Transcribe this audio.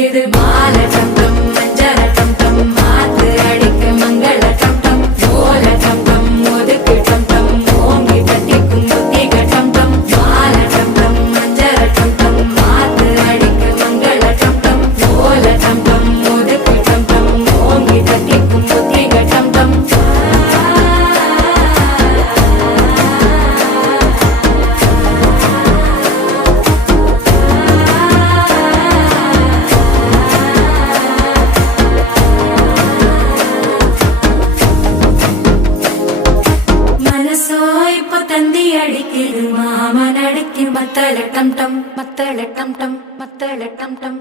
அடிக்குது மால டம் டம் மஞ்சள டம் டம் மாத்து அடிக்கு மங்கள டம் டம் ஓல டம் டம் ஒதுக்கு டம் டம் ஓங்கி தட்டிக்கும் புத்திக டம் டம் மால டம் டம் மஞ்சள டம் டம் மாத்து அடிக்கு மங்கள டம் டம் ஓல டம் டம் ஒதுக்கு டம் டம் ஓங்கி தட்டிக்கும் புத்திக டம் டம் மனசோ இப்போ தந்தி அடிக்குது மாமன் அடிக்கு மத்தள டம் டம் மத்தள டம் டம் மத்தள டம் டம்